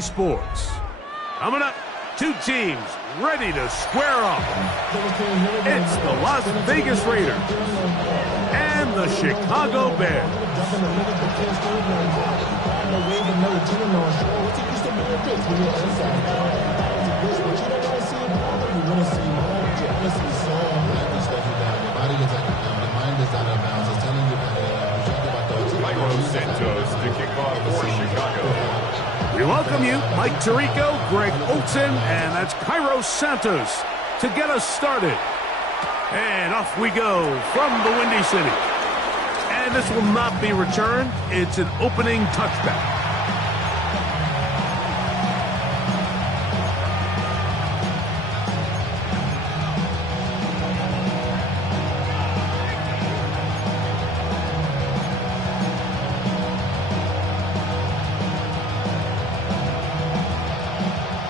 play sports. Coming up, two teams ready to square off. It's the Las Vegas Raiders and the Chicago Bears. Santos to kick off for Chicago. We welcome you, Mike Tirico, Greg Olson, and that's Cairo Santos to get us started. And off we go from the Windy City. And this will not be returned. It's an opening touchback.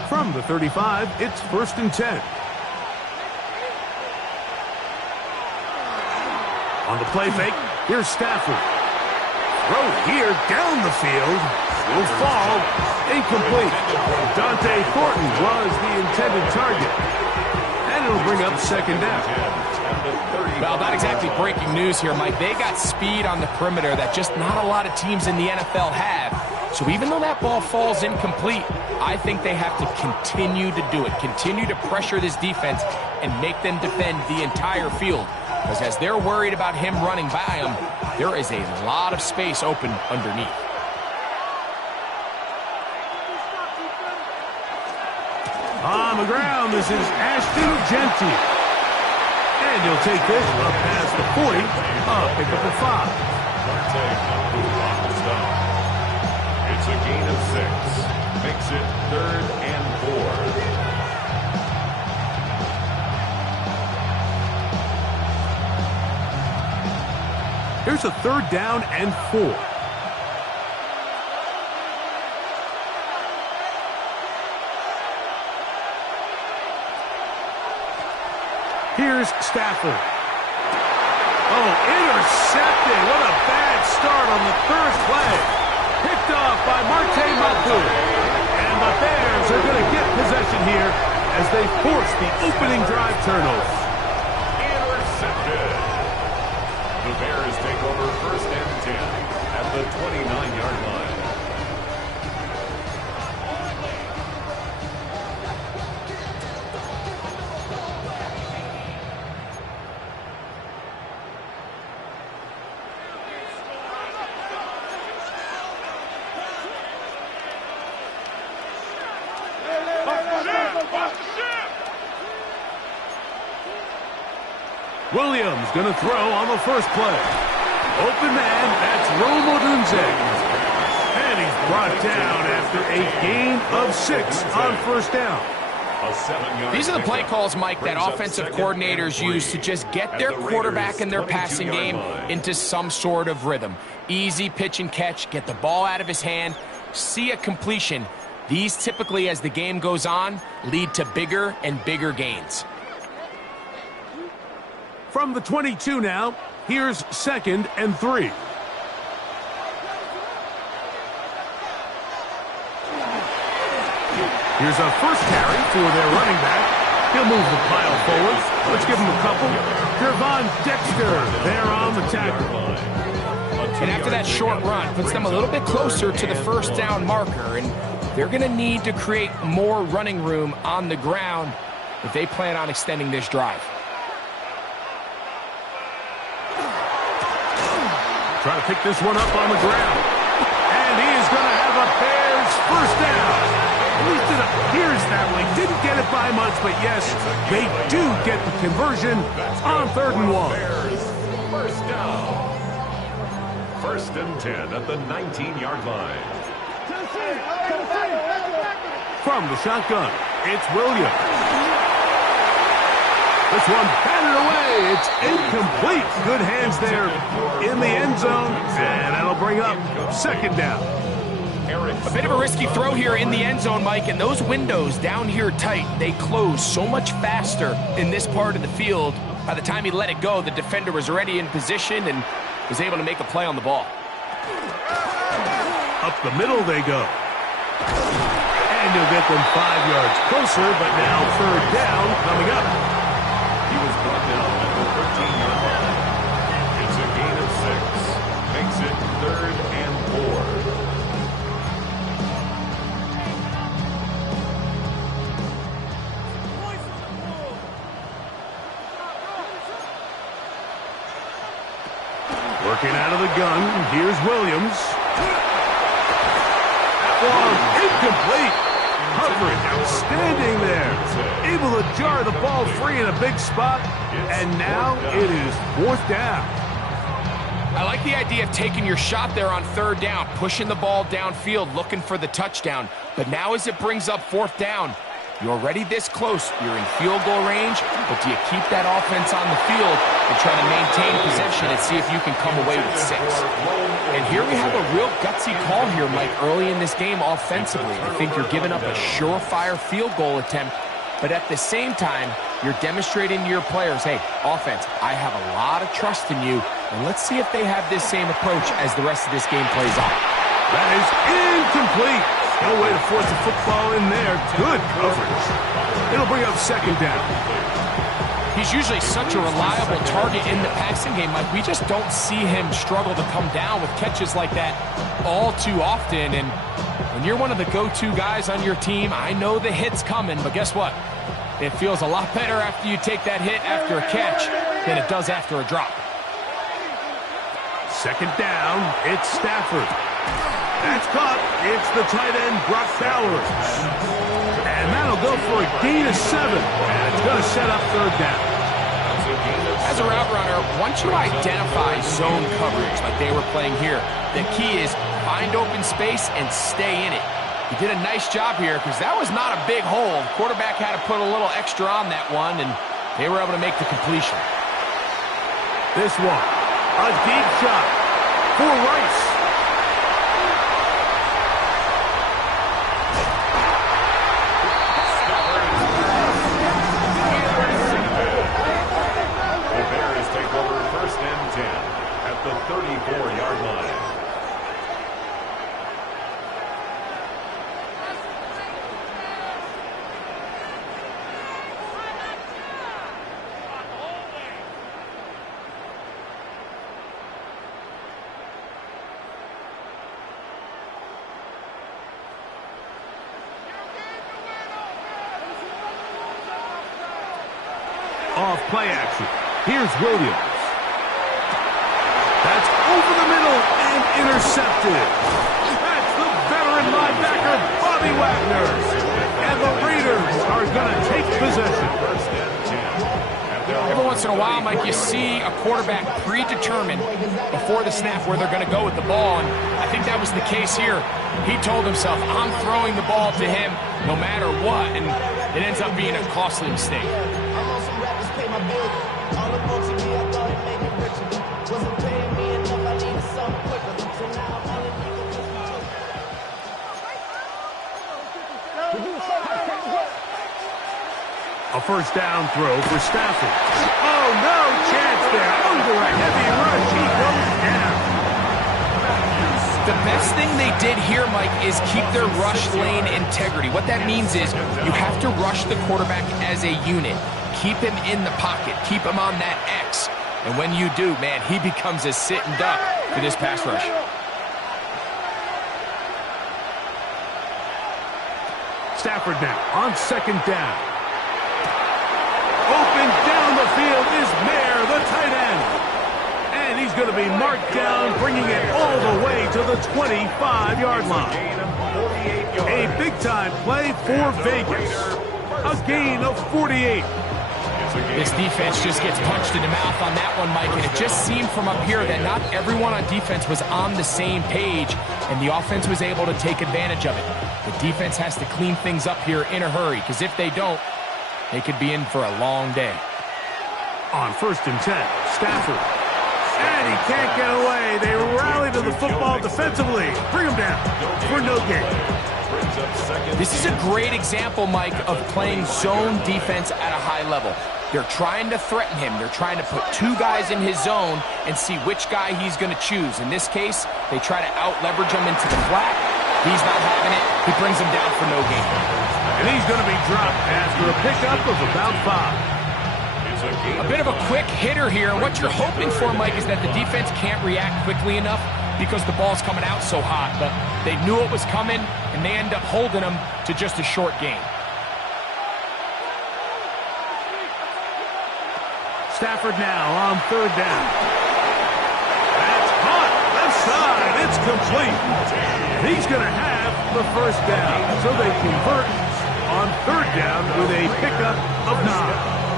From the 35, it's 1st and 10. On the play fake, here's Stafford. Throw here down the field. Will fall. Incomplete. Dante Thornton was the intended target. And it'll bring up 2nd down. Well, not exactly breaking news here, Mike. They got speed on the perimeter that just not a lot of teams in the NFL have. So even though that ball falls incomplete, I think they have to continue to do it. Continue to pressure this defense and make them defend the entire field. Because as they're worried about him running by them, there is a lot of space open underneath. On the ground, this is Ashton Genty. And he'll take this up past the 40, pick up a 5. It's a gain of 6. Makes it 3rd and 4. Here's a 3rd down and 4. Here's Stafford. Oh, intercepted. What a bad start on the first play. Picked off by Marte Mapu. And the Bears are going to get possession here as they force the opening drive turnover. Intercepted. The Bears take over 1st and 10 at the 29-yard line. Williams going to throw on the first play. Open man, that's Rome Odunze. And he's brought down after a gain of 6 on 1st down. These are the play calls, Mike, that offensive coordinators use to just get their quarterback and their passing game into some sort of rhythm. Easy pitch and catch, get the ball out of his hand, see a completion. These typically, as the game goes on, lead to bigger and bigger gains. From the 22 now, here's 2nd and 3. Here's a first carry for their running back. He'll move the pile forward. Let's give him a couple. Gervon Dexter there on the tackle. And after that short run, puts them a little bit closer to the 1st down marker. And they're going to need to create more running room on the ground if they plan on extending this drive. Trying to pick this one up on the ground. And he is going to have a Bears 1st down. At least it appears that way. Didn't get it by much, but yes, they do get the conversion on 3rd and 1. Bears 1st down. 1st and 10 at the 19-yard line. From the shotgun, it's Williams. This one batted away. It's incomplete. Good hands there in the end zone. And that'll bring up 2nd down. A bit of a risky throw here in the end zone, Mike, and those windows down here tight, they close so much faster in this part of the field. By the time he let it go, the defender was already in position and was able to make a play on the ball. Up the middle they go. And he'll get them 5 yards closer, but now third down coming up. He was brought down at the 13-yard line. It's a gain of 6. Makes it 3rd and 4. Working out of the gun, here's Williams. That one incomplete. Coverage outstanding there. Able to jar the ball free in a big spot, and now it is 4th down. I like the idea of taking your shot there on 3rd down, pushing the ball downfield, looking for the touchdown. But now as it brings up 4th down, you're already this close. You're in field goal range, but do you keep that offense on the field and try to maintain possession and see if you can come away with 6? And here we have a real gutsy call here, Mike, early in this game offensively. I think you're giving up a surefire field goal attempt, but at the same time, you're demonstrating to your players, hey, offense, I have a lot of trust in you, and let's see if they have this same approach as the rest of this game plays out. That is incomplete. No way to force the football in there. Good coverage. It'll bring up 2nd down. He's usually such a reliable target in the passing game, Mike. We just don't see him struggle to come down with catches like that all too often. And when you're one of the go-to guys on your team, I know the hit's coming, but guess what? It feels a lot better after you take that hit after a catch than it does after a drop. 2nd down, it's Stafford. That's caught. It's the tight end, Brock Bowers. And that'll go for a gain of 7. And it's going to set up 3rd down. As a route runner, once you identify zone coverage like they were playing here, the key is find open space and stay in it. He did a nice job here because that was not a big hole. The quarterback had to put a little extra on that one, and they were able to make the completion. This one, a deep shot for Rice. The 34-yard line. Off play action. Here's Williams. That's over the middle and intercepted. That's the veteran linebacker, Bobby Wagner. And the Raiders are going to take possession. Every once in a while, Mike, you see a quarterback predetermined before the snap where they're going to go with the ball, and I think that was the case here. He told himself, I'm throwing the ball to him no matter what, and it ends up being a costly mistake. A 1st down throw for Stafford. Oh, no chance there. Under a heavy rush, he goes down. The best thing they did here, Mike, is keep their rush lane integrity. What that means is you have to rush the quarterback as a unit. Keep him in the pocket. Keep him on that X. And when you do, man, he becomes a sitting duck for this pass rush. Stafford now on 2nd down. Open down the field is Mayer, the tight end. And he's going to be marked down, bringing it all the way to the 25-yard line. A big-time play for Vegas. A gain of 48. This defense just gets punched in the mouth on that one, Mike, and it just seemed from up here that not everyone on defense was on the same page, and the offense was able to take advantage of it. The defense has to clean things up here in a hurry, because if they don't, they could be in for a long day. On 1st and 10, Stafford. And he can't get away. They rally to the football defensively. Bring him down for no gain. This is a great example, Mike, of playing zone defense at a high level. They're trying to threaten him. They're trying to put 2 guys in his zone and see which guy he's going to choose. In this case, they try to out-leverage him into the flat. He's not having it. He brings him down for no gain. And he's going to be dropped after a pickup of about 5. A bit of a quick hitter here. What you're hoping for, Mike, is that the defense can't react quickly enough because the ball's coming out so hot. But they knew it was coming, and they end up holding them to just a short gain. Stafford now on 3rd down. That's caught. Left side. It's complete. He's going to have the 1st down. So they convert on 3rd down with a pickup of 9.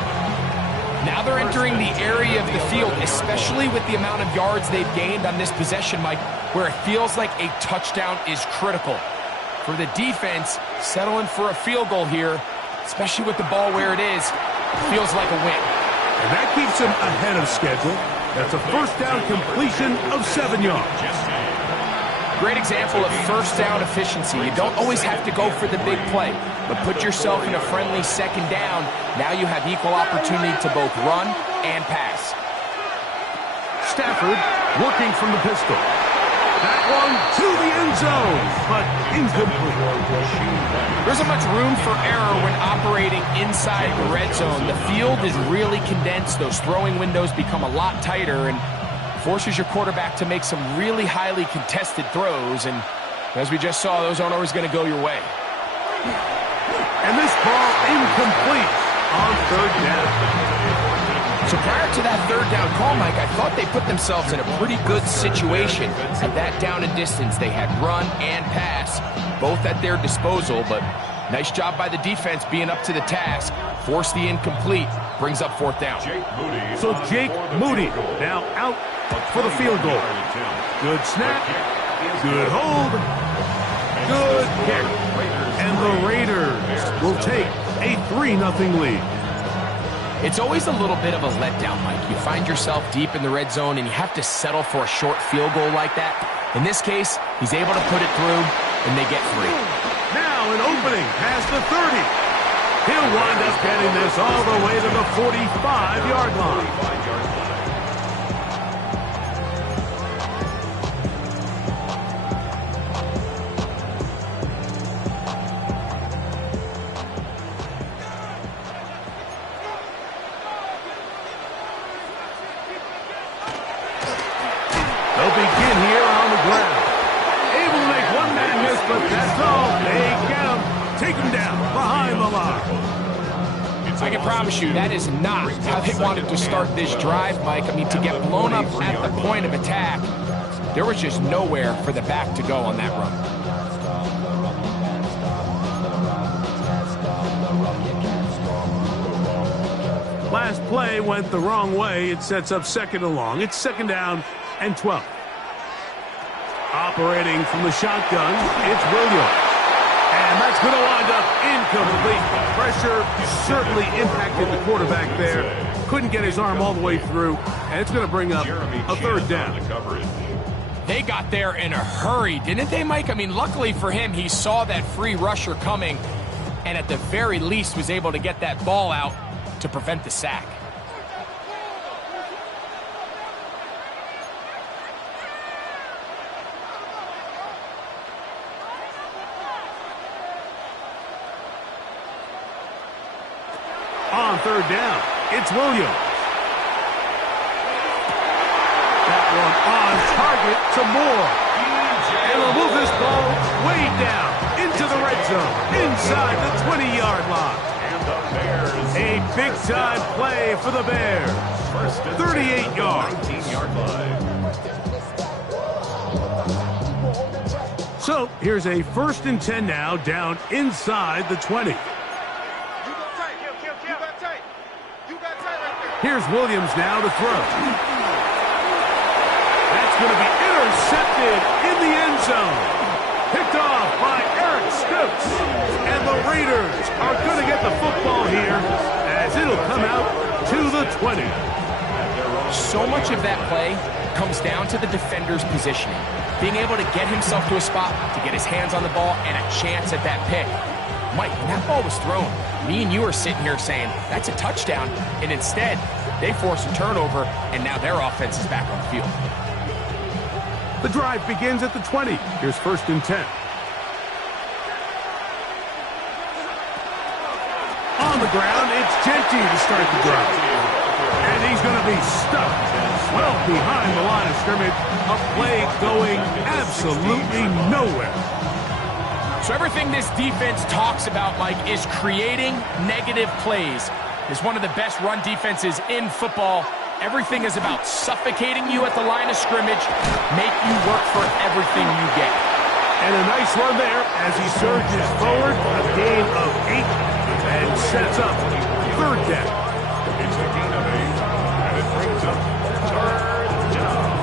Now they're entering the area of the field, especially with the amount of yards they've gained on this possession, Mike, where it feels like a touchdown is critical. For the defense, settling for a field goal here, especially with the ball where it is, feels like a win. And that keeps them ahead of schedule. That's a 1st down completion of 7 yards. Great example of 1st down efficiency. You don't always have to go for the big play, but put yourself in a friendly 2nd down. Now you have equal opportunity to both run and pass. Stafford working from the pistol. That one to the end zone, but incomplete. There isn't much room for error when operating inside the red zone. The field is really condensed. Those throwing windows become a lot tighter and forces your quarterback to make some really highly contested throws. And as we just saw, those aren't always going to go your way. And this ball incomplete on 3rd down. So prior to that 3rd down call, Mike, I thought they put themselves in a pretty good situation. At that down and distance, they had run and pass, both at their disposal, but nice job by the defense being up to the task. Force the incomplete, brings up 4th down. So Jake Moody now out for the field goal. Good snap, good hold, good kick. And the Raiders will take a 3-0 lead. It's always a little bit of a letdown, Mike. You find yourself deep in the red zone and you have to settle for a short field goal like that. In this case, he's able to put it through and they get free. Now an opening past the 30. He'll wind up getting this all the way to the 45-yard line. They'll begin here on the ground. Able to make one man miss, but that's all. They get him. Take him down behind the line. I can promise you that is not how they wanted to start this drive, Mike. I mean, to get blown up at the point of attack, there was just nowhere for the back to go on that run. Last play went the wrong way. It sets up 2nd and long. It's 2nd down and 12. Operating from the shotgun, it's Williams. And that's going to wind up incomplete. Pressure certainly impacted the quarterback there. Couldn't get his arm all the way through. And it's going to bring up a 3rd down. They got there in a hurry, didn't they, Mike? I mean, luckily for him, he saw that free rusher coming and at the very least was able to get that ball out to prevent the sack. On 3rd down, it's Williams. That one on target to Moore. And will move this ball way down into the red zone, inside the 20-yard line. A big-time play for the Bears. 38 yards. So here's a 1st and 10 now, down inside the 20. Here's Williams now to throw. That's going to be intercepted in the end zone. Picked off by Eric Stokes. And the Raiders are going to get the football here as it'll come out to the 20. So much of that play comes down to the defender's positioning. Being able to get himself to a spot, to get his hands on the ball, and a chance at that pick. Mike, when that ball was thrown, me and you are sitting here saying, that's a touchdown, and instead, they force a turnover, and now their offense is back on the field. The drive begins at the 20. Here's 1st and 10. the ground, it's Genty to start the drive. And he's going to be stuck well behind the line of scrimmage. A play going absolutely nowhere. So everything this defense talks about, Mike, is creating negative plays. It's one of the best run defenses in football. Everything is about suffocating you at the line of scrimmage, make you work for everything you get. And a nice run there as he surges forward, a gain of 8, and sets up third down. It's a gain of 8, and it brings up third down.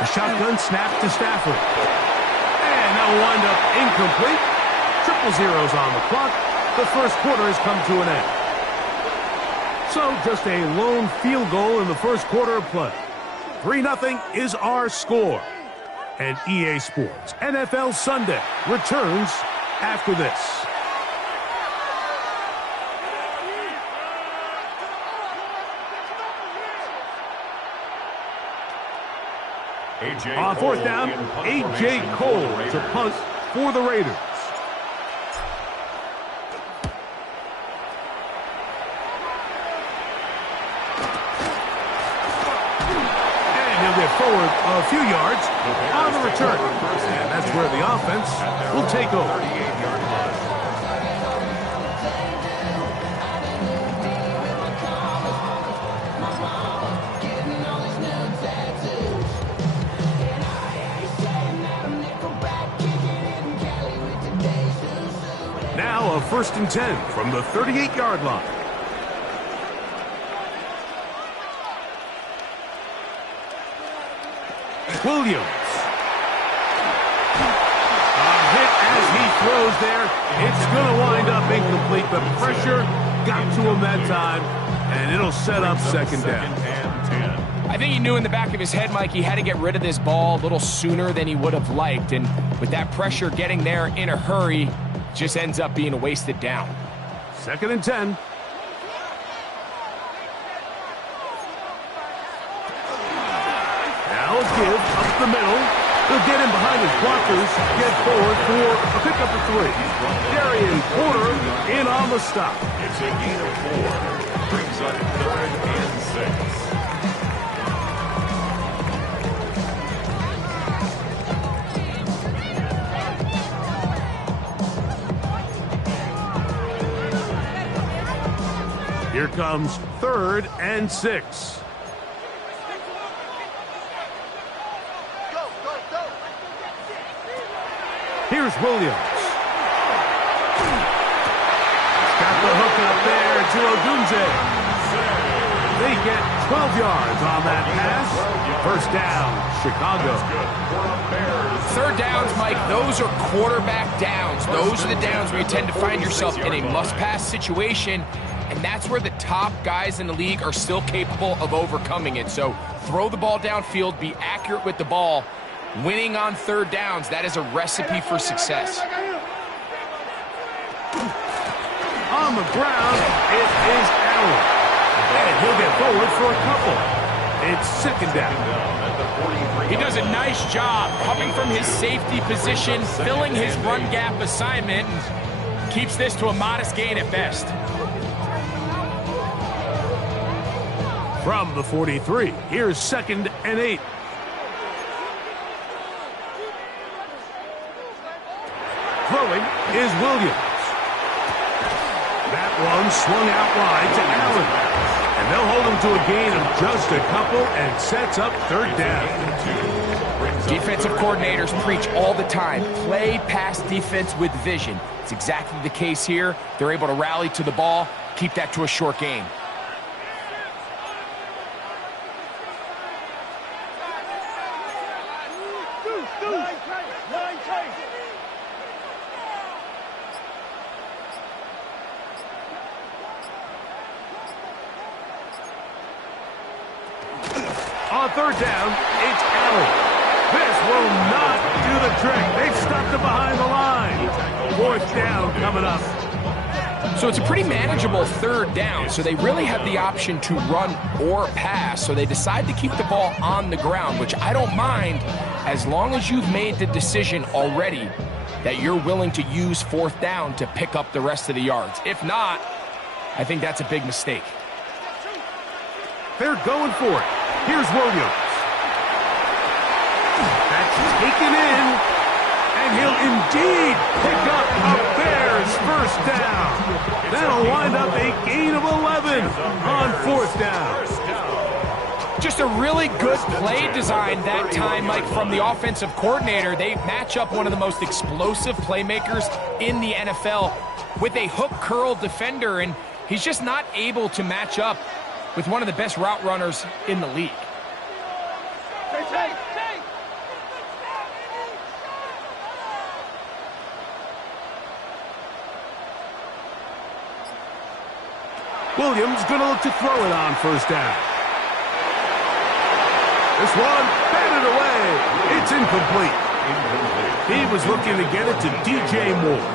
A shotgun snap to Stafford. And that'll wind up incomplete. 0-0 on the clock. The first quarter has come to an end. So just a lone field goal in the first quarter of play. 3-0 is our score. And EA Sports NFL Sunday returns after this. On fourth down, A.J. Cole to punt for the Raiders. And he'll get forward a few yards on the return. And that's where the offense will take over. 38-yard line. Now a 1st and 10 from the 38-yard line. Williams. A hit as he throws there. It's going to wind up incomplete. The pressure got to him that time, and it'll set up second down. I think he knew in the back of his head, Mike, he had to get rid of this ball a little sooner than he would have liked. And with that pressure getting there in a hurry, just ends up being a wasted down. 2nd and 10. Now a give up the middle. He'll get him behind his blockers. Get forward for a pickup of 3. Darian Porter in on the stop. It's a gain of 4. Brings up 3rd and 6. Here comes 3rd and 6. Here's Williams. He's got the hook up there to Odunze. They get 12 yards on that pass. 1st down, Chicago. 3rd downs, Mike, those are quarterback downs. Those are the downs where you tend to find yourself in a must-pass situation. And that's where the top guys in the league are still capable of overcoming it. So throw the ball downfield, be accurate with the ball. Winning on 3rd downs, that is a recipe for success. On the ground, it is Allen. And he'll get forward for a couple. It's 2nd down. He does a nice job coming from his safety position, filling his run gap assignment, and keeps this to a modest gain at best. From the 43, here's 2nd and 8. Throwing is Williams. That one swung out wide to Allen. And they'll hold him to a gain of just a couple and sets up 3rd down. Defensive coordinators preach all the time, play pass defense with vision. It's exactly the case here. They're able to rally to the ball, keep that to a short gain. On 3rd down, it's Allen. This will not do the trick. They've stopped him behind the line. 4th down coming up. So it's a pretty manageable third down, so they really have the option to run or pass, so they decide to keep the ball on the ground, which I don't mind as long as you've made the decision already that you're willing to use fourth down to pick up the rest of the yards. If not, I think that's a big mistake. They're going for it. Here's Williams. That's taken in, and he'll indeed pick up a Bears first down. That'll wind up a gain of 11 on fourth down. Just a really good play design that time, Mike, from the offensive coordinator. They match up one of the most explosive playmakers in the NFL with a hook curl defender, and he's just not able to match up with one of the best route runners in the league. Williams going to look to throw it on first down. This one batted away. It's incomplete. He was looking to get it to DJ Moore.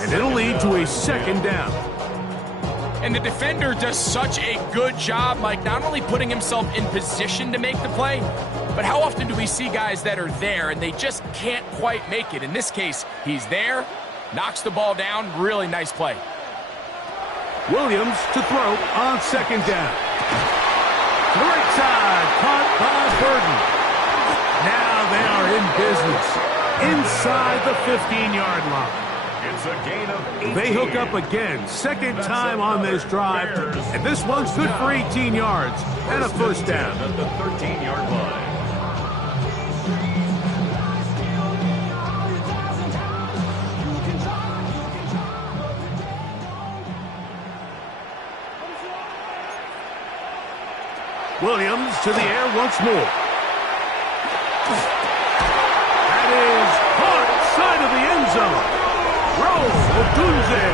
And it'll lead to a second down. And the defender does such a good job, Mike, not only putting himself in position to make the play, but how often do we see guys that are there and they just can't quite make it? In this case, he's there, knocks the ball down, really nice play. Williams to throw on second down. To the right side, caught by Burton. Now they are in business inside the 15-yard line. It's a gain of 18. They hook up again, second time on this drive, and this one's good for 18 yards and a first down. At the 13-yard line. Williams to the air once more. That is caught side of the end zone. Rose Odunze,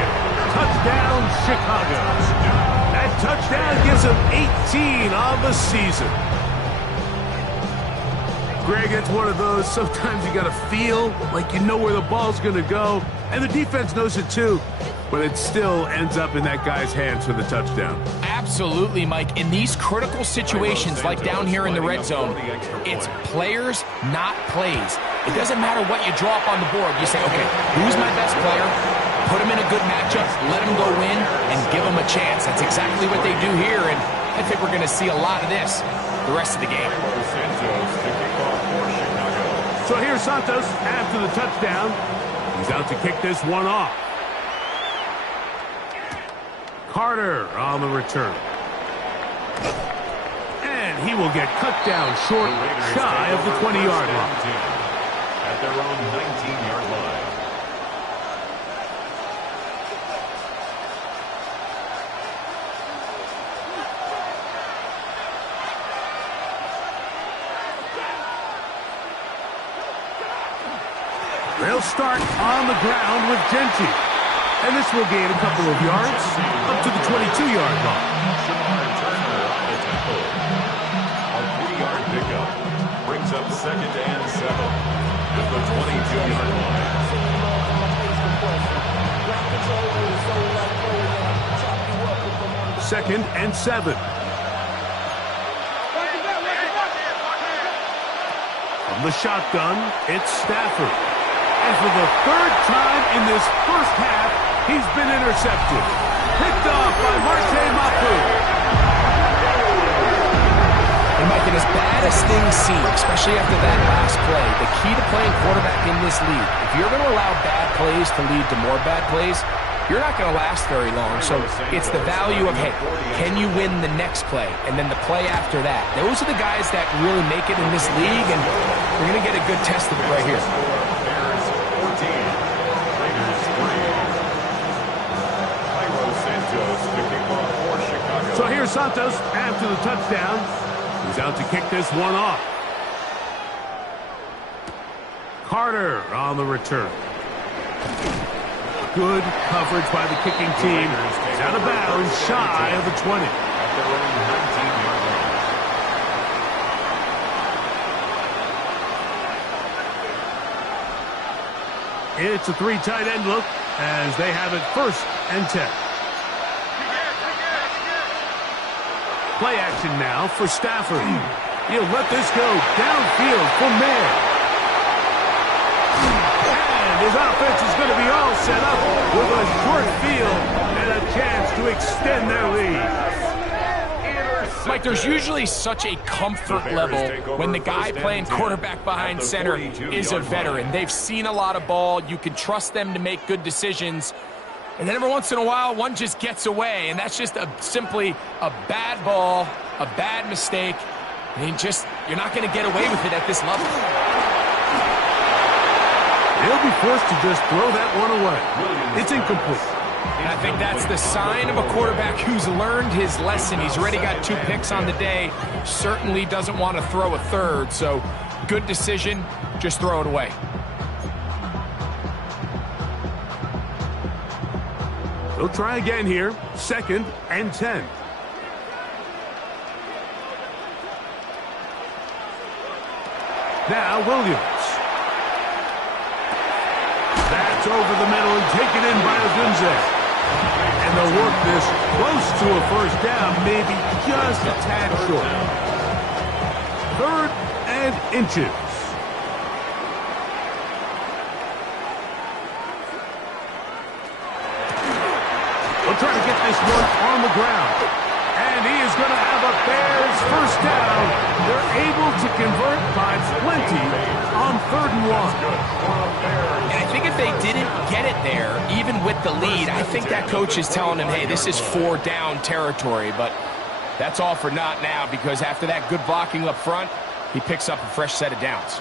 touchdown Chicago. That touchdown gives him 18 on the season. Greg, it's one of those, sometimes you got to feel like you know where the ball's going to go, and the defense knows it too, but it still ends up in that guy's hands for the touchdown. Absolutely, Mike. In these critical situations, like down here in the red zone, it's players, not plays. It doesn't matter what you draw up on the board. You say, okay, who's my best player? Put him in a good matchup, let him go win, and give him a chance. That's exactly what they do here, and I think we're going to see a lot of this the rest of the game. So here's Santos after the touchdown. He's out to kick this one off. Carter on the return. And he will get cut down short, shy of the 20-yard line. At their own 19-yard line. They'll start on the ground with Genty. And this will gain a couple of yards up to the 22-yard line. A 3-yard pickup brings up second and 7 at the 22-yard line. Second and 7. From the shotgun, it's Stafford. And for the third time in this first half, he's been intercepted. Picked off by Martae Mapu. And Mike, and as bad as things seem, especially after that last play, the key to playing quarterback in this league, if you're going to allow bad plays to lead to more bad plays, you're not going to last very long. So it's the value of, hey, can you win the next play? And then the play after that. Those are the guys that really make it in this league, and we're going to get a good test of it right here. So here's Santos after the touchdown. He's out to kick this one off. Carter on the return. Good coverage by the kicking team. He's out of bounds, shy of the 20. It's a 3 tight end look. as they have it 1st and 10. Play action now for Stafford. He'll let this go downfield for Mann. And his offense is going to be all set up with a short field and a chance to extend their lead. Mike, there's usually such a comfort level when the guy playing quarterback behind center is a veteran. They've seen a lot of ball. You can trust them to make good decisions. And then every once in a while, one just gets away. And that's just simply a bad ball, a bad mistake. And you're not going to get away with it at this level. He'll be forced to just throw that one away. It's incomplete. And I think that's the sign of a quarterback who's learned his lesson. He's already got 2 picks on the day. Certainly doesn't want to throw a third. So good decision. Just throw it away. They'll try again here. 2nd and 10. Now Williams. That's over the middle and taken in by Odunze. And they'll work this close to a 1st down, maybe just a tad short. 3rd and inches. They'll try to get this one on the ground. And he is going to have a Bears 1st down. They're able to convert by plenty on 3rd and 1. And I think if they didn't get it there, even with the lead, I think that coach is telling him, hey, this is 4 down territory. But that's all for naught now, because after that good blocking up front, he picks up a fresh set of downs.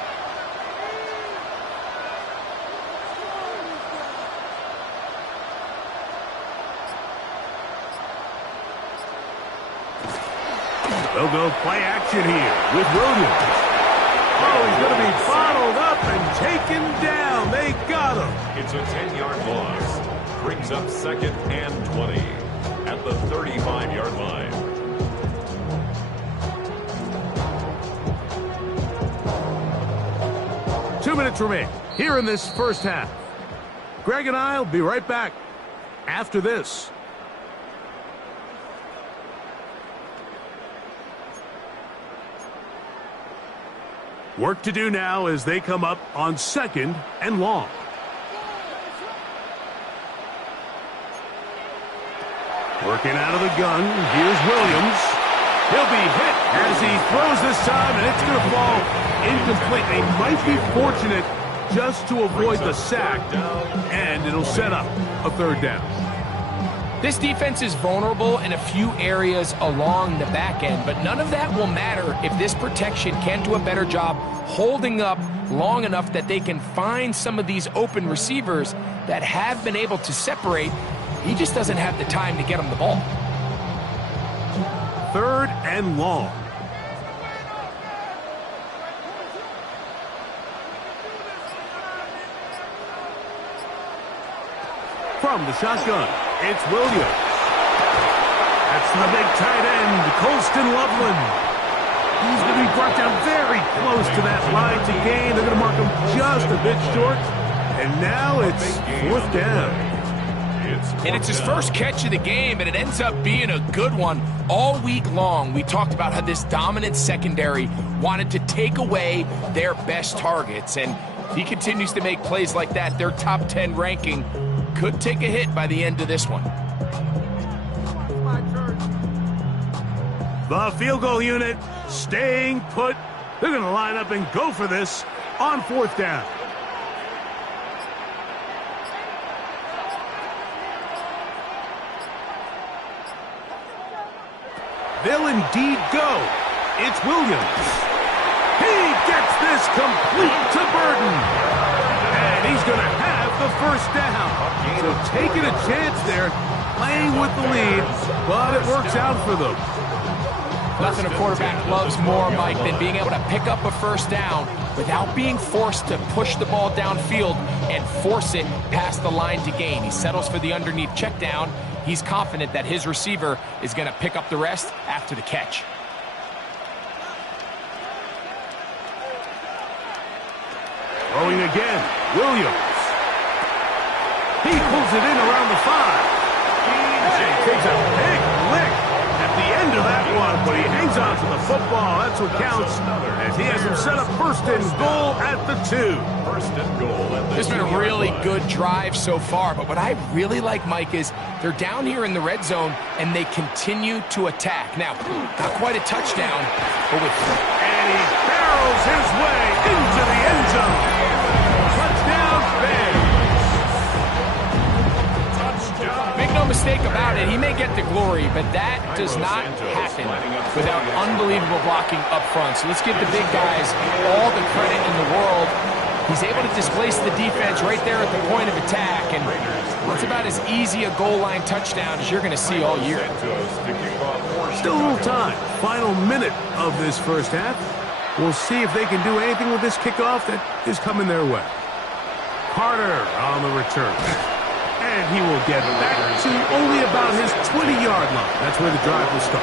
They'll go play action here with Williams. Oh, he's going to be bottled up and taken down. They got him. It's a 10-yard loss. Brings up 2nd and 20 at the 35-yard line. Two minutes remain here in this 1st half. Greg and I will be right back after this. Work to do now as they come up on 2nd and long. Working out of the gun. Here's Williams. He'll be hit as he throws this time, and it's going to fall incomplete. They might be fortunate just to avoid the sack, and it'll set up a 3rd down. This defense is vulnerable in a few areas along the back end, but none of that will matter if this protection can't do a better job holding up long enough that they can find some of these open receivers that have been able to separate. He just doesn't have the time to get them the ball. 3rd and long. From the shotgun, it's Williams. That's the big tight end, Colston Loveland. He's going to be brought down very close to that line to gain. They're going to mark him just a bit short. And now it's 4th down. And it's his first catch of the game, and it ends up being a good one. All week long, we talked about how this dominant secondary wanted to take away their best targets. And if he continues to make plays like that, their top 10 ranking could take a hit by the end of this one. The field goal unit staying put. They're going to line up and go for this on 4th down. They'll indeed go. It's Williams. He gets this complete to Burton. And he's going to have the 1st down. So taking a chance there, playing with the lead, but it works out for them. Nothing a quarterback loves more, Mike, than being able to pick up a 1st down without being forced to push the ball downfield and force it past the line to gain. He settles for the underneath check down. He's confident that his receiver is going to pick up the rest after the catch. Throwing again, Williams. He pulls it in around the 5. And takes a big lick at the end of that one, but he hangs on to the football. That's what counts, as he has him set up first and goal at the 2. First and goal at the 2. This has been a really good drive so far, but what I really like, Mike, is they're down here in the red zone, and they continue to attack. Now, not quite a touchdown, but with... And he barrels his way into the end zone. Touchdown, Bears. Make no mistake about it, he may get the glory, but that does not happen without unbelievable blocking up front. So let's give the big guys all the credit in the world. He's able to displace the defense right there at the point of attack, and it's about as easy a goal line touchdown as you're going to see all year. Still a little time. Final minute of this first half. We'll see if they can do anything with this kickoff that is coming their way. Carter on the return. And he will get back to only about his 20-yard line. That's where the drive will start.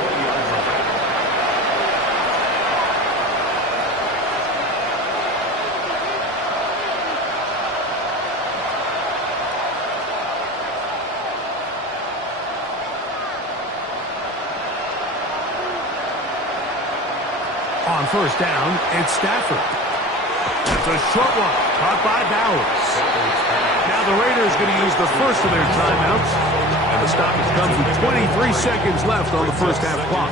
On first down, it's Stafford. That's a short one, caught by Bowers. Now the Raiders going to use the first of their timeouts. And the stoppage comes with 23 seconds left on the first half clock.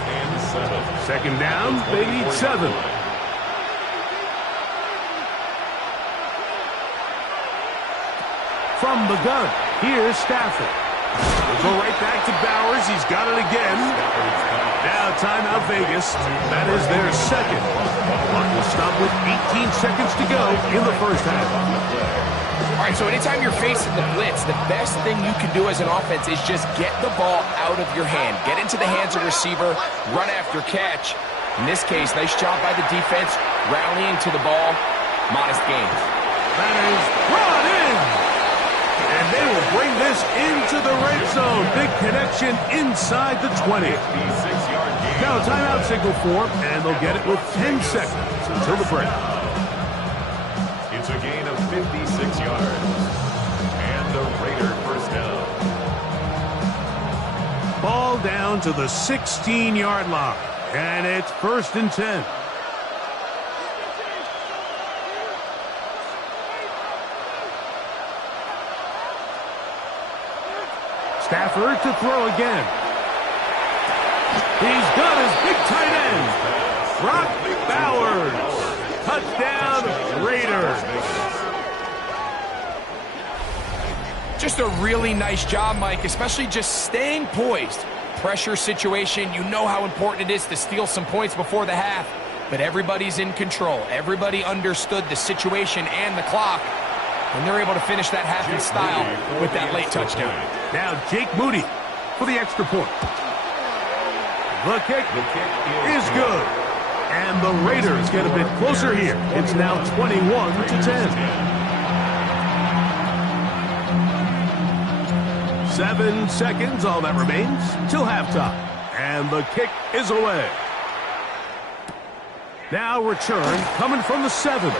Second down, they need 7. From the gun, here's Stafford. We'll go right back to Bowers. He's got it again. Now timeout Vegas. That is their second. Clock will stop with 18 seconds to go in the first half. All right, so anytime you're facing the blitz, the best thing you can do as an offense is just get the ball out of your hand. Get into the hands of receiver, run after catch. In this case, nice job by the defense, rallying to the ball. Modest gain. That is brought in. And they will bring this into the red zone. Big connection inside the 20. Now timeout signal for, and they'll get it with 10 seconds until the break. It's a gain of 56 yards. And the Raider first down. Ball down to the 16-yard line. And it's first and 10. Stafford to throw again. He's got his big tight end. Brock Bowers. Touchdown, Raiders. Just a really nice job, Mike, especially just staying poised. Pressure situation, you know how important it is to steal some points before the half, but everybody's in control. Everybody understood the situation and the clock, and they're able to finish that half in style with that late touchdown. Now Jake Moody for the extra point. The kick is good. And the Raiders get a bit closer here. It's now 21-10. 7 seconds, all that remains, till halftime. And the kick is away. Now return, coming from the 7.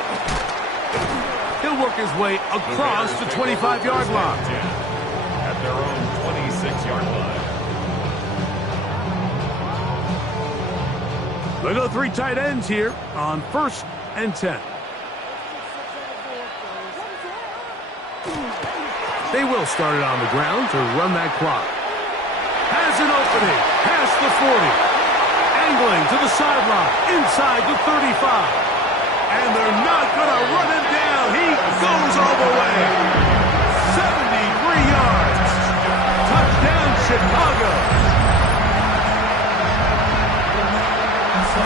He'll work his way across the 25-yard line. At their own 26-yard line. They go 3 tight ends here on first and 10. They will start it on the ground to run that clock. Has an opening past the 40. Angling to the sideline inside the 35. And they're not going to run him down. He goes all the way. 73 yards. Touchdown, Chicago.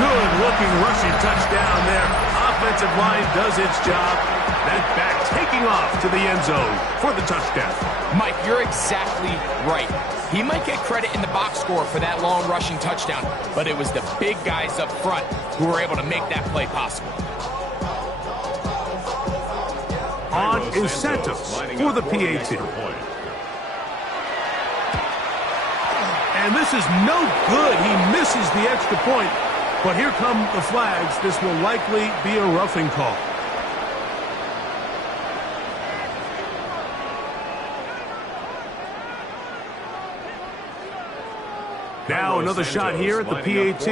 Good-looking rushing touchdown there. Offensive line does its job. That back taking off to the end zone for the touchdown. Mike, you're exactly right. He might get credit in the box score for that long rushing touchdown, but it was the big guys up front who were able to make that play possible. On is Santos for the PAT. And this is no good. He misses the extra point. But here come the flags. This will likely be a roughing call. Now another shot here at the PAT.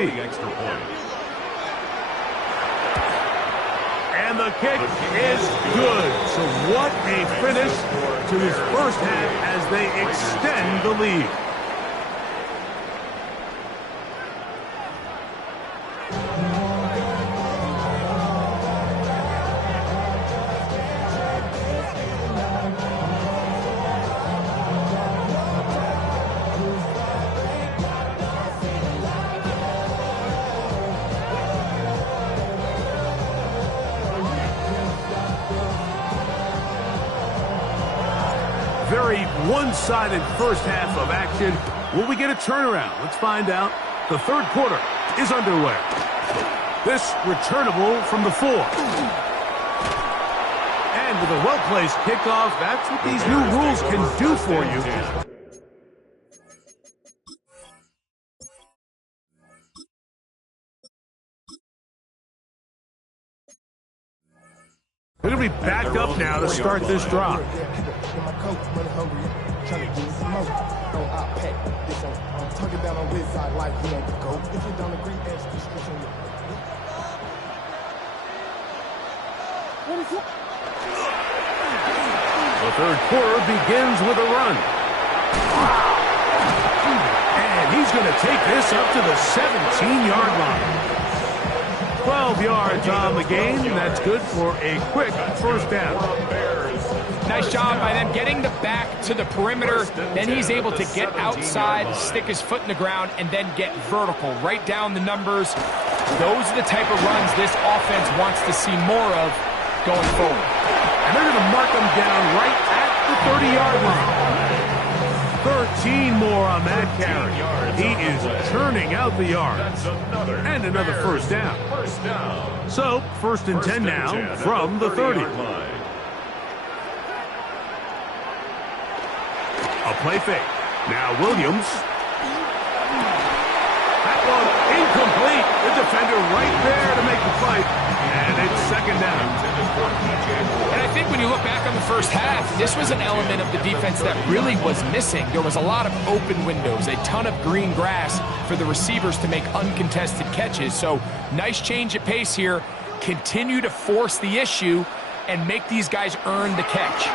And the kick is good. So what a finish to this first half as they extend the lead. Very one-sided first half of action. Will we get a turnaround? Let's find out. The third quarter is underway. This returnable from the 4. And with a well-placed kickoff, that's what these new rules can do for you. We're going to be backed up now to start this drive. The third quarter begins with a run. And he's going to take this up to the 17-yard line. 12 yards on the game. That's good for a quick first down. Nice job by them getting the back to the perimeter. Then he's able to get outside, stick his foot in the ground, and then get vertical. Right down the numbers. Those are the type of runs this offense wants to see more of going forward. And they're going to mark him down right at the 30-yard line. 13 more on that carry. He is turning out the yards. And another first down. So, first and 10 now from the 30. A play fake. Now Williams. That one incomplete. The defender right there to make the fight. And it's second down. And I think when you look back on the first half, this was an element of the defense that really was missing. There was a lot of open windows, a ton of green grass for the receivers to make uncontested catches. So nice change of pace here. Continue to force the issue and make these guys earn the catch.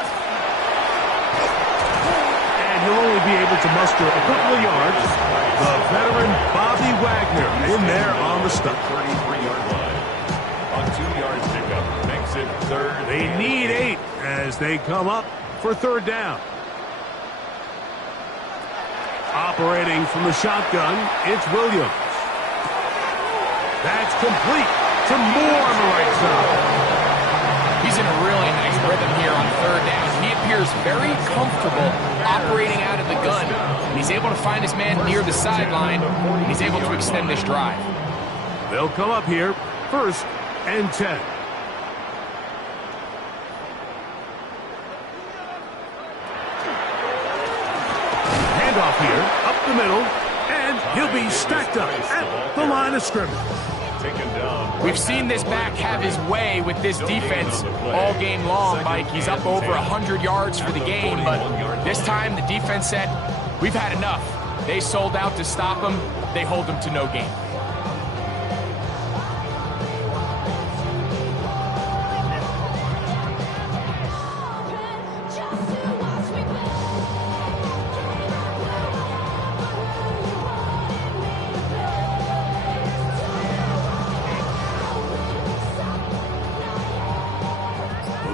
And he'll only be able to muster a couple of yards. The veteran Bobby Wagner in there on the stop. 33-yard line. On 2-yard pickup. Makes it third. They need 8 as they come up for third down. Operating from the shotgun, it's Williams. That's complete to Moore on the right side. He's in a really nice rhythm here on third down. He appears very comfortable operating out of the gun. He's able to find his man near the sideline. He's able to extend this drive. They'll come up here, first and 10. Handoff here, up the middle, and he'll be stacked up at the line of scrimmage. We've seen this back have his way with this defense all game long, Mike. He's up over 100 yards for the game, but this time the defense said, we've had enough. They sold out to stop him. They hold him to no gain.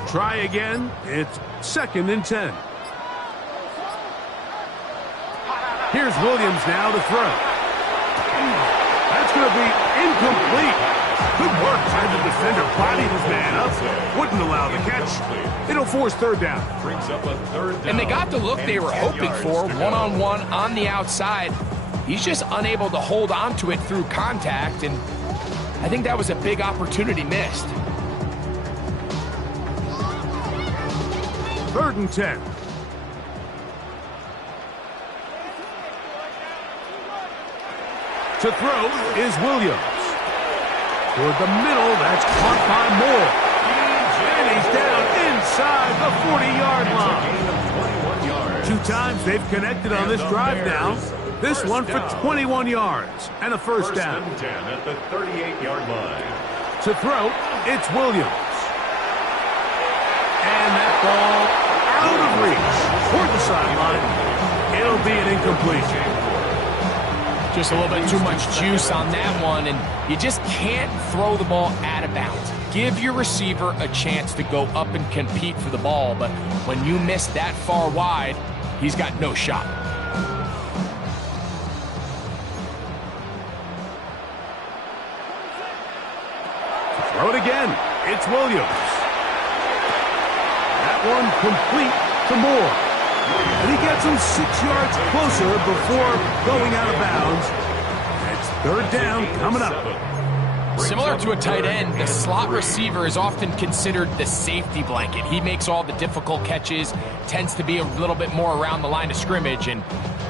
Try again. It's second and 10. Here's Williams now to throw. That's going to be incomplete. Good work. Had the defender bodied his man up. Wouldn't allow the catch. It'll force third down. Brings up a third down. And they got the look they were hoping for, one-on-one on the outside. He's just unable to hold on to it through contact, and I think that was a big opportunity missed. Third and 10. To throw is Williams. Toward the middle, that's caught by Moore. And he's down inside the 40-yard line. 2 times they've connected on this drive now. This one for 21 yards and a first down. First and 10 at the 38-yard line. To throw, it's Williams. And that ball out of reach toward the sideline. It'll be an incompletion. Just a little bit too much juice on that one, and you just can't throw the ball out of bounds. Give your receiver a chance to go up and compete for the ball, but when you miss that far wide, he's got no shot. Throw it again. It's Williams. That one complete to Moore. And he gets him 6 yards closer before going out of bounds. It's third down coming up. Similar to a tight end, the slot receiver is often considered the safety blanket. He makes all the difficult catches, tends to be a little bit more around the line of scrimmage, and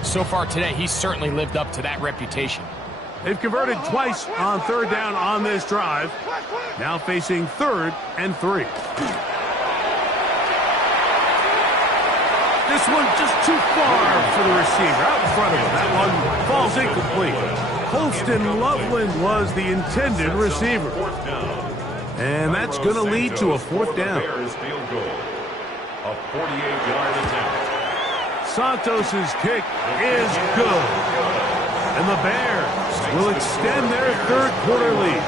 so far today, he's certainly lived up to that reputation. They've converted twice on third down on this drive. Now facing 3rd and 3. This one just too far for the receiver. Out in front of him. That one falls incomplete. Holston Loveland was the intended receiver. And that's going to lead to a 4th down. A 48-yard attempt. Santos' kick is good. And the Bears will extend their 3rd quarter lead.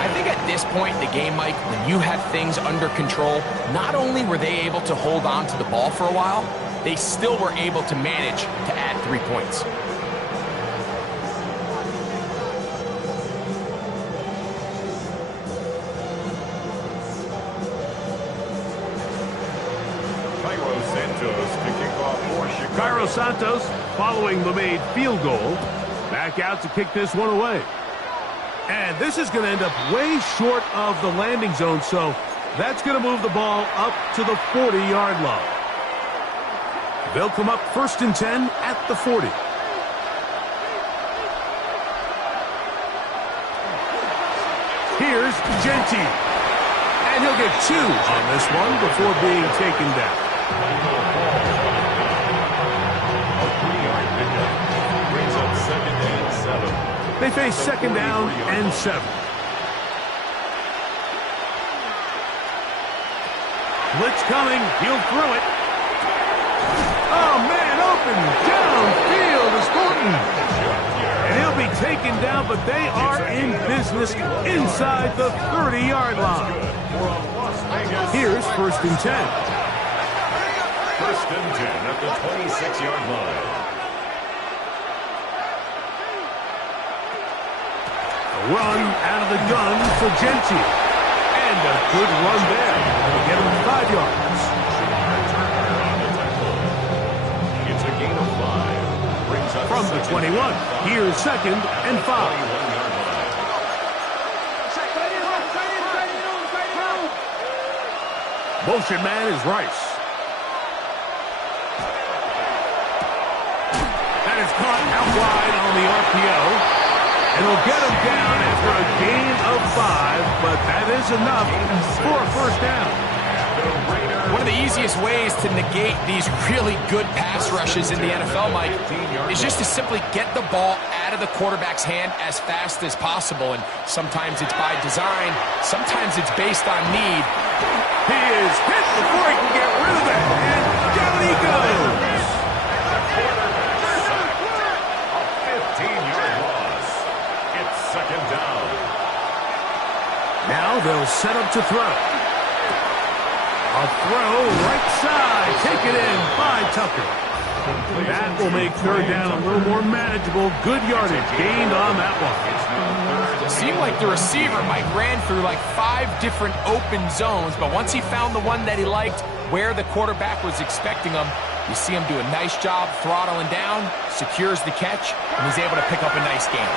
I think at this point in the game, Mike, when you have things under control, not only were they able to hold on to the ball for a while, they still were able to manage to add 3 points. Cairo Santos, following the made field goal, back out to kick this one away. And this is going to end up way short of the landing zone, so that's going to move the ball up to the 40-yard line. They'll come up 1st and 10 at the 40. Here's Genty. And he'll get 2 on this one before being taken down. They face 2nd down and 7. Blitz coming. He'll throw it. Oh, man, open downfield is Thornton. And he'll be taken down, but they are in business inside the 30-yard line. Here's 1st and 10. 1st and 10 at the 26-yard line. Run out of the gun for Genty. And a good run there. They'll get him 5 yards. It's a gain of 5. Brings up From the 21, here's 2nd and 5. Motion man is Rice. That is caught out wide on the RPO. It'll get him down after a gain of 5, but that is enough for a 1st down. One of the easiest ways to negate these really good pass rushes in the NFL, Mike, is just to simply get the ball out of the quarterback's hand as fast as possible. And sometimes it's by design, sometimes it's based on need. He is hit before he can get rid of it, and down he goes. Now they'll set up to throw. A throw right side. Taken in by Tucker. That will make 3rd down a little more manageable. Good yardage gained on that one. It seemed like the receiver, Mike, ran through like 5 different open zones, but once he found the one that he liked, where the quarterback was expecting him, you see him do a nice job throttling down, secures the catch, and he's able to pick up a nice gain.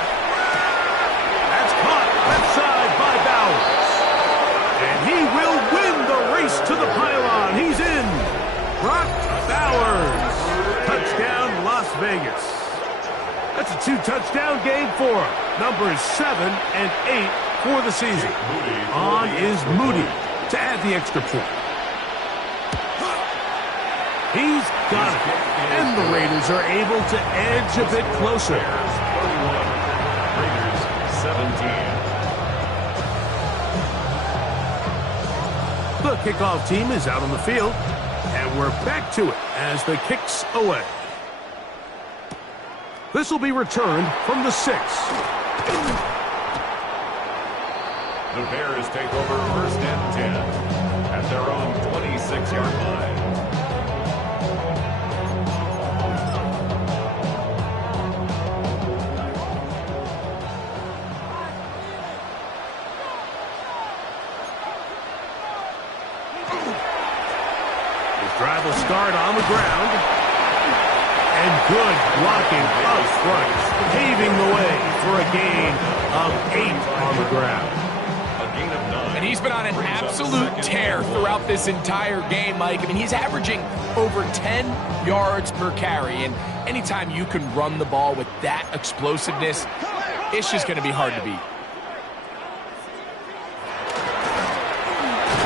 That's caught left side by Bowers. And he will win the race to the pylon. He's in. Brock Bowers. Touchdown, Las Vegas. That's a 2-touchdown game for him. Numbers 7 and 8 for the season. On is Moody to add the extra point. He's got it. And the Raiders are able to edge a bit closer. Bears 31, Raiders 17. The kickoff team is out on the field, and we're back to it as the kick's away. This will be returned from the 6. The Bears take over 1st and 10 at their own 26-yard line. Drive will start on the ground. And good blocking up front, paving the way for a gain of 8 on the ground. A gain of 9. And he's been on an absolute tear throughout this entire game, Mike. I mean, he's averaging over 10 yards per carry. And anytime you can run the ball with that explosiveness, it's just going to be hard to beat.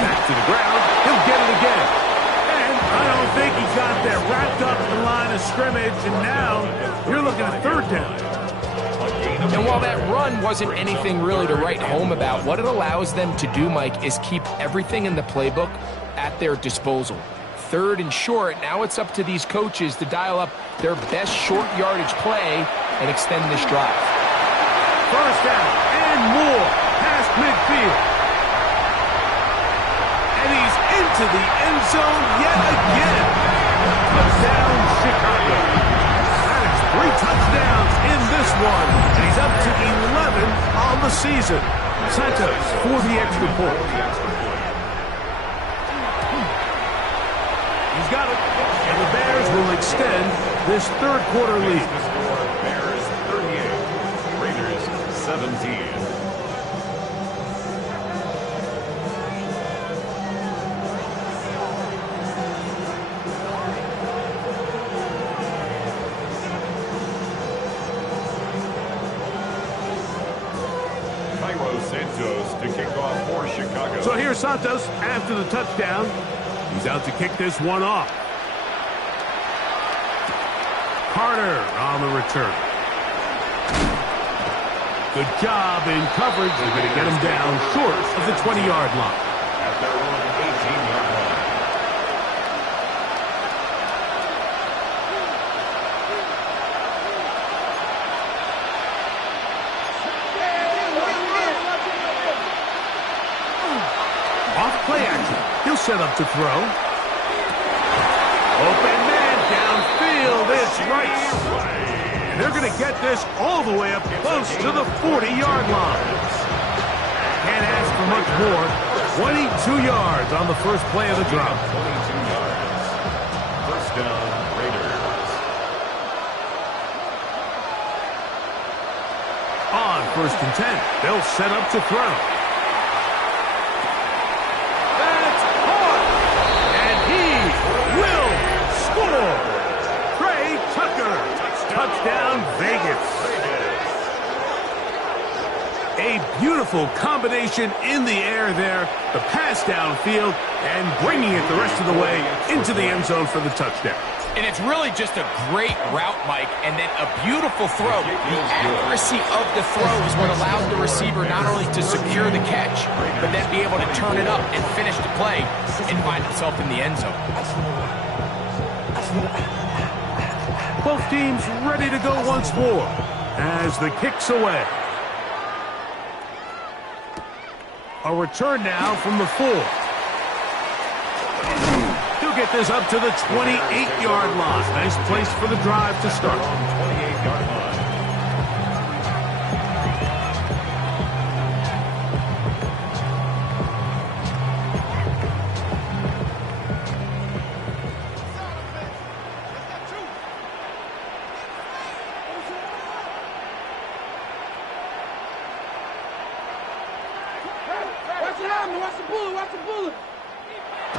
Back to the ground. He'll get it again. I don't think he got there, wrapped up in the line of scrimmage, and now you're looking at 3rd down. And while that run wasn't anything really to write home about, what it allows them to do, Mike, is keep everything in the playbook at their disposal. 3rd and short, now it's up to these coaches to dial up their best short yardage play and extend this drive. 1st down and more past midfield. And he's into the end zone yet again. Touchdown, Chicago. That is 3 touchdowns in this one. And he's up to 11 on the season. Santos for the extra point. He's got it. And the Bears will extend this 3rd quarter lead. Bears 38, Raiders 17. Santos to kick off for Chicago. So here's Santos after the touchdown. He's out to kick this one off. Carter on the return. Good job in coverage. They're going to get him down short of the 20-yard line. At their own 18-yard line. Play action. He'll set up to throw. Open man downfield. It's Rice. And they're going to get this all the way up close to the 40-yard line. Can't ask for much more. 22 yards on the first play of the drop. 22 yards. 1st down, Raiders. On 1st and 10, they'll set up to throw. Touchdown, Vegas. A beautiful combination in the air there. The pass downfield and bringing it the rest of the way into the end zone for the touchdown. And it's really just a great route, Mike, and then a beautiful throw. The accuracy of the throw is what allowed the receiver not only to secure the catch, but then be able to turn it up and finish the play and find himself in the end zone. Both teams ready to go once more as the kick's away. A return now from the 4. He'll get this up to the 28-yard line. Nice place for the drive to start. 28-yard line.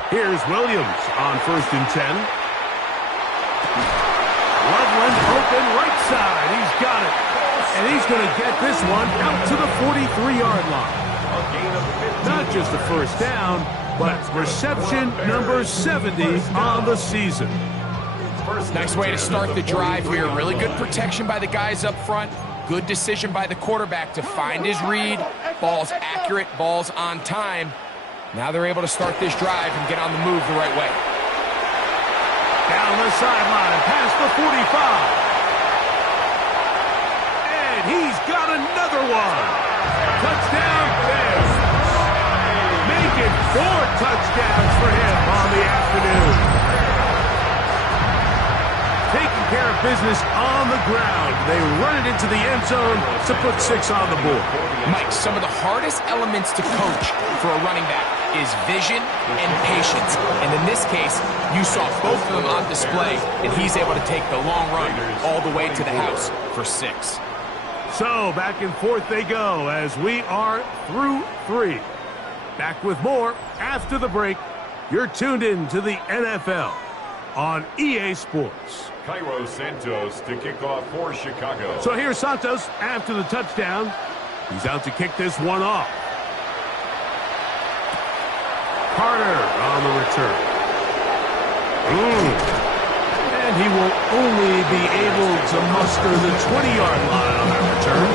Here's Williams on 1st and 10. Loveland open right side. He's got it. And he's going to get this one out to the 43-yard line. Not just the 1st down, but reception number 70 on the season. Nice way to start the drive here. Really good protection by the guys up front. Good decision by the quarterback to find his read. Ball's accurate, ball's on time. Now they're able to start this drive and get on the move the right way. Down the sideline, past the 45. And he's got another one. Touchdown, Bears. Make it 4 touchdowns for him on the afternoon. Taking care of business on the ground. They run it into the end zone to put 6 on the board. Mike, some of the hardest elements to coach for a running back is vision and patience. And in this case, you saw both of them on display, and he's able to take the long run all the way to the house for 6. So back and forth they go as we are through 3. Back with more after the break. You're tuned in to the NFL on EA Sports. Cairo Santos to kick off for Chicago. So here's Santos after the touchdown. He's out to kick this one off. Carter on the return. And he will only be able to muster the 20-yard line on that return.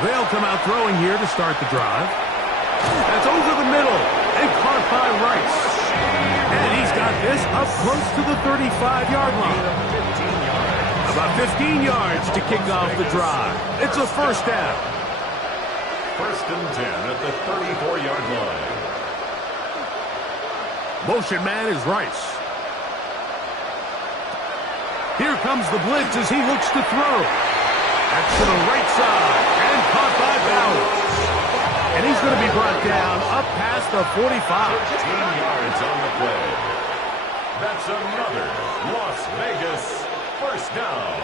They'll come out throwing here to start the drive. That's over the middle and caught by Rice. And he's got this up close to the 35-yard line. About 15 yards to kick off the drive. It's a first down. 1st and 10 at the 34-yard line. Motion man is Rice. Here comes the blitz as he looks to throw. That's to the right side and caught by Bowers. And he's going to be brought down up past the 45. 15 yards on the play. That's another Las Vegas first down.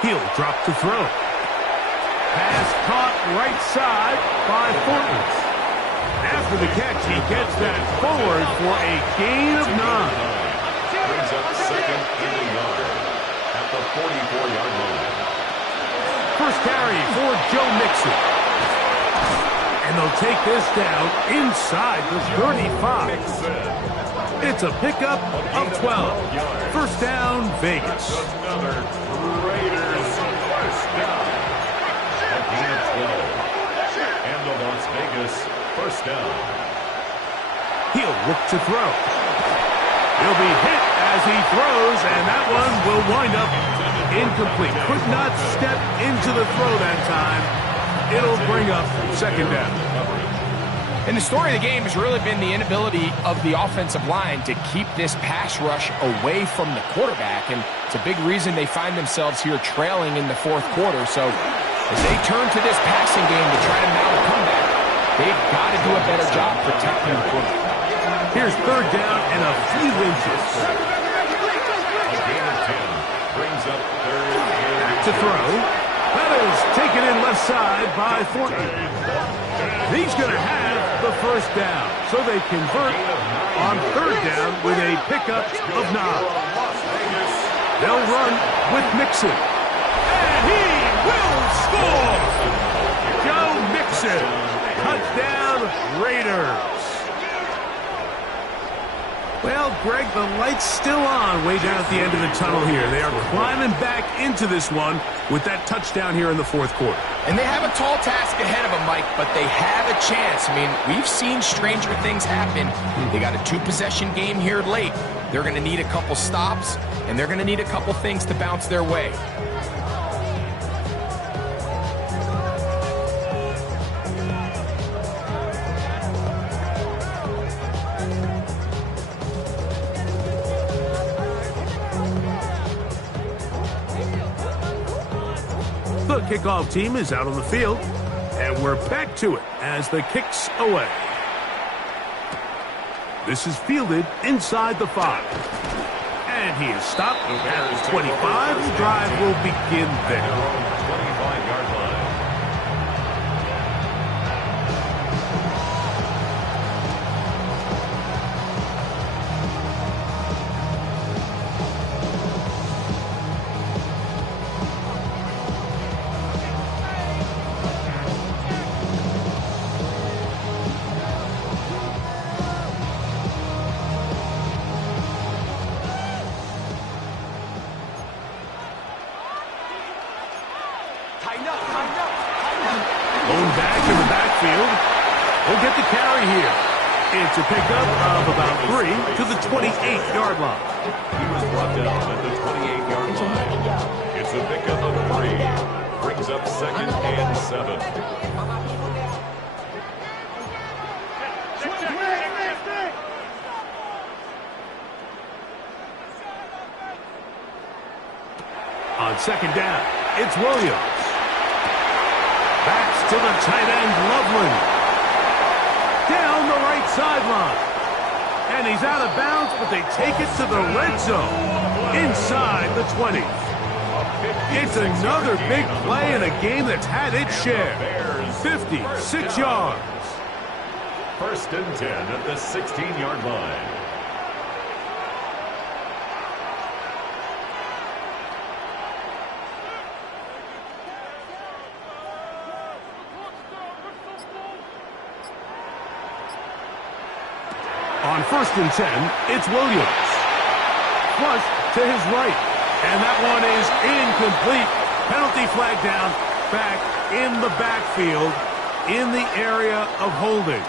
He'll drop to throw. Pass caught right side by Thornton. After the catch, he gets that forward for a gain of 9. Brings up 2nd and a yard at the 44-yard line. First carry for Joe Mixon. And they'll take this down inside the 35. It's a pickup of 12. First down, Vegas. Another Raiders first down. A gain of 12. And the Las Vegas first down. He'll look to throw. He'll be hit as he throws, and that one will wind up incomplete. Could not step into the throw that time. It'll bring up 2nd down. And the story of the game has really been the inability of the offensive line to keep this pass rush away from the quarterback. And it's a big reason they find themselves here trailing in the 4th quarter. So as they turn to this passing game to try to mount a comeback, they've got to do a better job protecting the quarterback. Here's 3rd down and a few inches. A gain of 10 brings up 3rd and To throw. That is taken in left side by Thornton. He's going to have the first down. So they convert on 3rd down with a pickup of 9. They'll run with Mixon. And he will score! Joe Mixon. Touchdown, Raiders. Well, Greg, the light's still on way down at the end of the tunnel here. They are climbing back into this one with that touchdown here in the 4th quarter. And they have a tall task ahead of them, Mike, but they have a chance. I mean, we've seen stranger things happen. They got a 2-possession game here late. They're going to need a couple stops, and they're going to need a couple things to bounce their way. The kickoff team is out on the field, and we're back to it as the kick's away. This is fielded inside the 5. And he is stopped at the 25. The drive will begin there. 25-yard line. Going back in the backfield. We'll get the carry here. It's a pickup of about 3 to the 28-yard line. He was brought down at the 28-yard line. It's a pickup of 3. Brings up 2nd and 7. On 2nd down, it's Williams. Backs to the tight end, Loveland. Down the right sideline. And he's out of bounds, but they take it to the red zone. Inside the 20. It's another big play in a game that's had its share. 56 yards. 1st and 10 at the 16-yard line. On 1st and 10, it's Williams. Flush to his right. And that one is incomplete. Penalty flag down, back in the backfield, in the area of holding.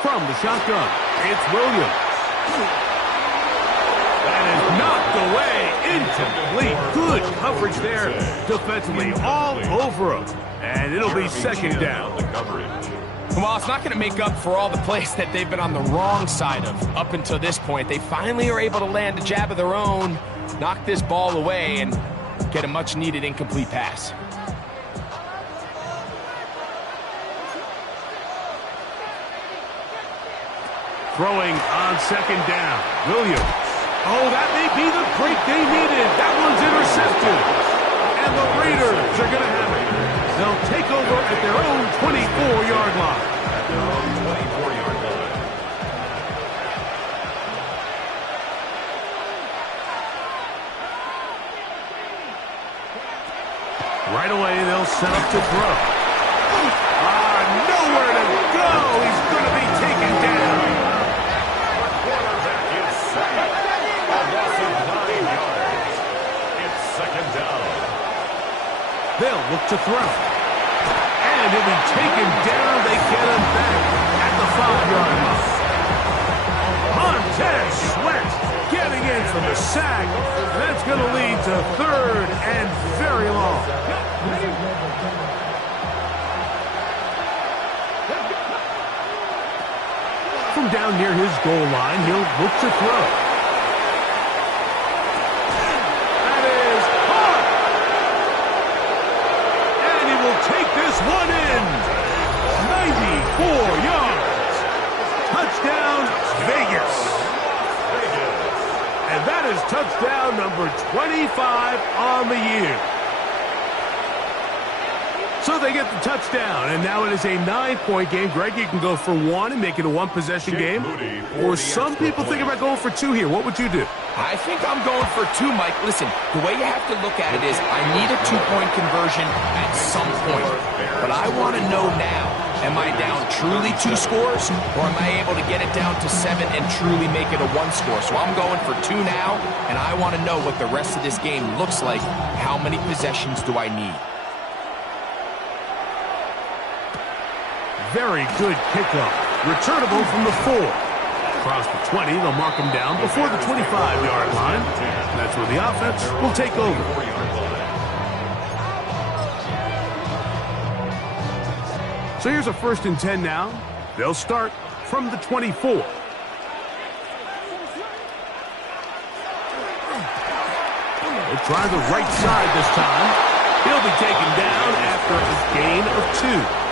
From the shotgun, it's Williams. That is knocked away, incomplete. Good coverage there defensively, all over him. And it'll be 2nd down. Well, it's not going to make up for all the plays that they've been on the wrong side of up until this point. They finally are able to land a jab of their own, knock this ball away, and get a much-needed incomplete pass. Throwing on 2nd down, Williams. Oh, that may be the break they needed. That one's intercepted. And the Raiders are going to have it. They'll take over at their own 24-yard line. At their own 24-yard line. Right away, they'll set up to throw. Nowhere to go. He's going to be taken down. Quarterback is sacked. A loss of 9 yards. It's 2nd down. They'll look to throw. And he'll be taken down. They get him back at the 5-yard line. Montez Sweat getting in for the sack. That's going to lead to 3rd and very long. From down near his goal line, he'll look to throw. That is hard. And he will take this one in. 94 yards. Touchdown, Vegas. And that is touchdown number 25 on the year. So they get the touchdown, and now it is a 9-point game. Greg, you can go for 1 and make it a 1-possession game. Or some people think about going for 2 here. What would you do? I think I'm going for 2, Mike. Listen, the way you have to look at it is I need a 2-point conversion at some point. But I want to know now, am I down truly 2 scores, or am I able to get it down to 7 and truly make it a 1 score? So I'm going for 2 now, and I want to know what the rest of this game looks like. How many possessions do I need? Very good kickoff. Returnable from the 4. Across the 20, they'll mark him down before the 25-yard line. That's where the offense will take over. So here's a 1st and 10 now. They'll start from the 24. They'll try the right side this time. He'll be taken down after a gain of 2.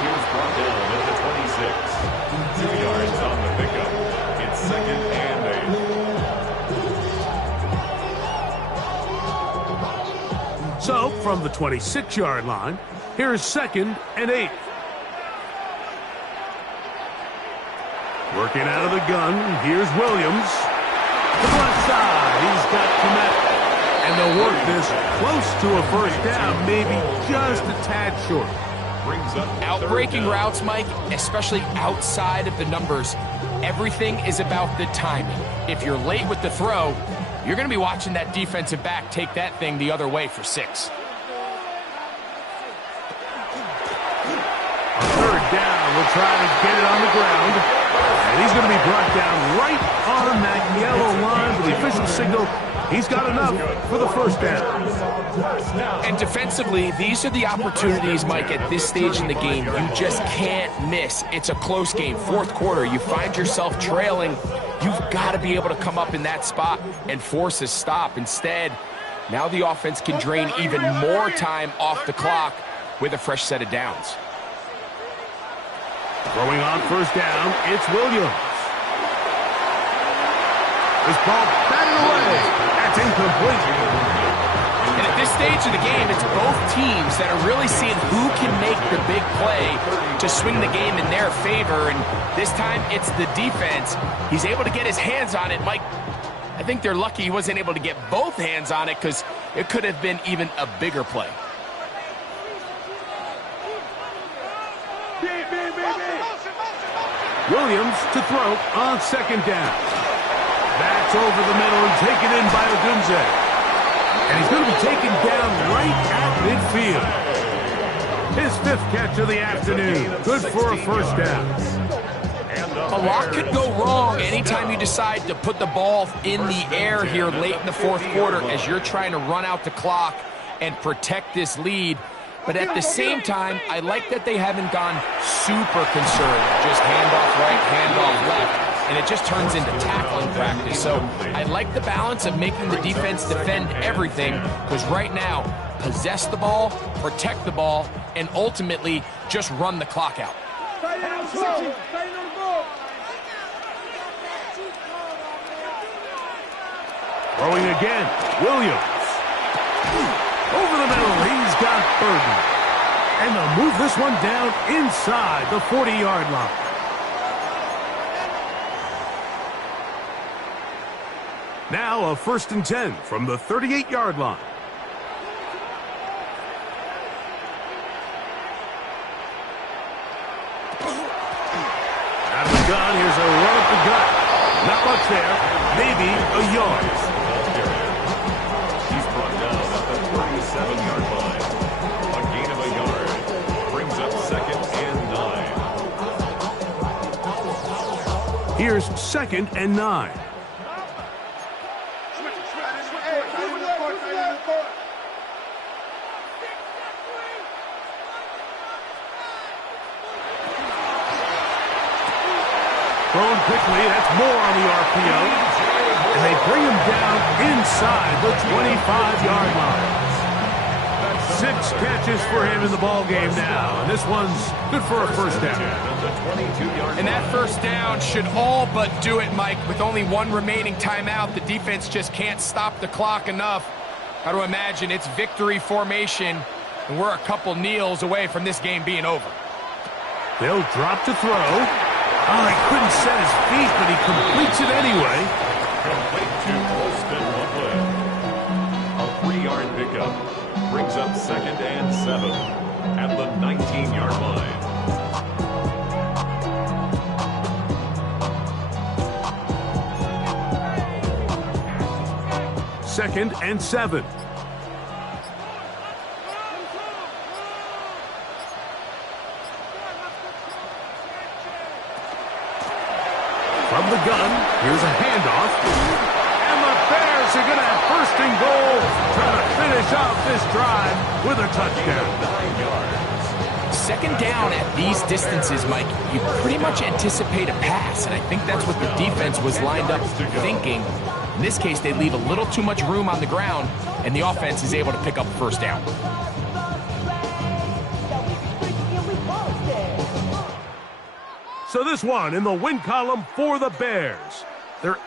He was brought down at the 26. 2 yards on the pickup. It's 2nd and 8. So, from the 26-yard line, here's 2nd and 8. Working out of the gun, here's Williams. To the left side, he's got Kmet. And they'll work this close to a first down, maybe just a tad short. Out-breaking routes, Mike, especially outside of the numbers, everything is about the timing. If you're late with the throw, you're going to be watching that defensive back take that thing the other way for 6. On 3rd down, we'll try to get it on the ground. And he's going to be brought down right on that yellow line with the official signal. He's got enough for the first down. And defensively, these are the opportunities, Mike, at this stage in the game you just can't miss. It's a close game. 4th quarter, you find yourself trailing. You've got to be able to come up in that spot and force a stop. Instead, now the offense can drain even more time off the clock with a fresh set of downs. Throwing on 1st down, it's Williams. This ball batted away. That's incomplete. And at this stage of the game, it's both teams that are really seeing who can make the big play to swing the game in their favor. And this time, it's the defense. He's able to get his hands on it. Mike, I think they're lucky he wasn't able to get both hands on it because it could have been even a bigger play. Williams to throw on 2nd down. That's over the middle and taken in by Odunze. And he's going to be taken down right at midfield. His 5th catch of the afternoon. Good for a first down. A lot could go wrong anytime you decide to put the ball in the air here late in the 4th quarter as you're trying to run out the clock and protect this lead. But at the same time, I like that they haven't gone super conservative. Just handoff right, handoff left, and it just turns into tackling practice. So I like the balance of making the defense defend everything, because right now, possess the ball, protect the ball, and ultimately just run the clock out. Throwing again, Williams. Over the middle, he's got Burton. And they'll move this one down inside the 40-yard line. Now a 1st and 10 from the 38-yard line. Out of the gun, here's a run up the gut. Not much there, maybe a yard. 7-yard line. A gain of a yard. Brings up 2nd and 9. Here's 2nd and 9. Thrown quickly, that's more on the RPO. And they bring him down inside the 25-yard line. 6 catches for him in the ball game now, and this one's good for a first down. And that first down should all but do it, Mike. With only 1 remaining timeout, the defense just can't stop the clock enough. Got to imagine it's victory formation, and we're a couple kneels away from this game being over. They'll drop to throw. Oh, he couldn't set his feet, but he completes it anyway. Complete to Colston Loveland. A 3-yard pickup. Brings up 2nd and 7 at the 19-yard line. Second and 7. From the gun, here's a handoff. And the Bears are going to have 1st and goal, trying to finish off this drive with a touchdown. 9 yards. 2nd down at these distances, Mike, you pretty much anticipate a pass, and I think that's what the defense was lined up thinking. In this case, they leave a little too much room on the ground, and the offense is able to pick up a first down. So this one in the win column for the Bears. They're